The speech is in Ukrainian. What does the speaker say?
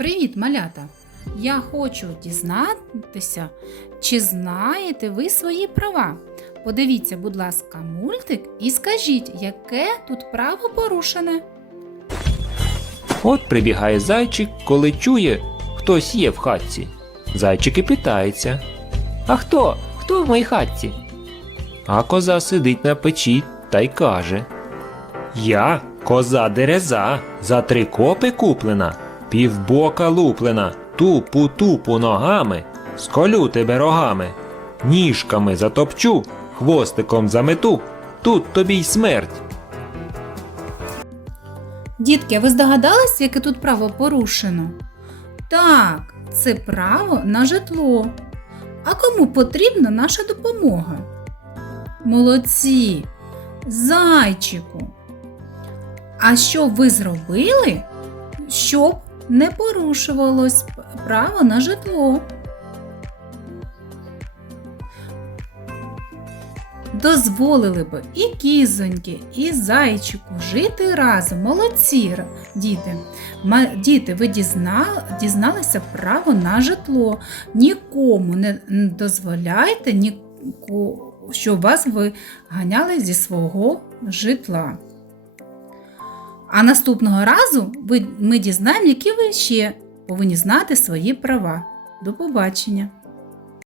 Привіт, малята! Я хочу дізнатися, чи знаєте ви свої права. Подивіться, будь ласка, мультик і скажіть, яке тут право порушене. От прибігає зайчик, коли чує, хтось є в хатці. Зайчик і питається: А хто? Хто в моїй хатці? А коза сидить на печі та й каже: Я коза дереза, за три копи куплена, півбока луплена, тупу тупу ногами, сколю тебе рогами, ніжками затопчу, хвостиком замету, тут тобі й смерть. Дітки, ви здогадались, яке тут право порушено? Так, це право на житло. А кому потрібна наша допомога? Молодці, зайчику. А що ви зробили, щоб не порушувалось право на житло? Дозволили би і кізоньки, і зайчику жити разом. Молодці, діти. Діти, ви дізна, дізналися право на житло. Нікому не дозволяйте, щоб вас виганяли зі свого житла. А наступного разу ми дізнаємо, які ви ще повинні знати свої права. До побачення!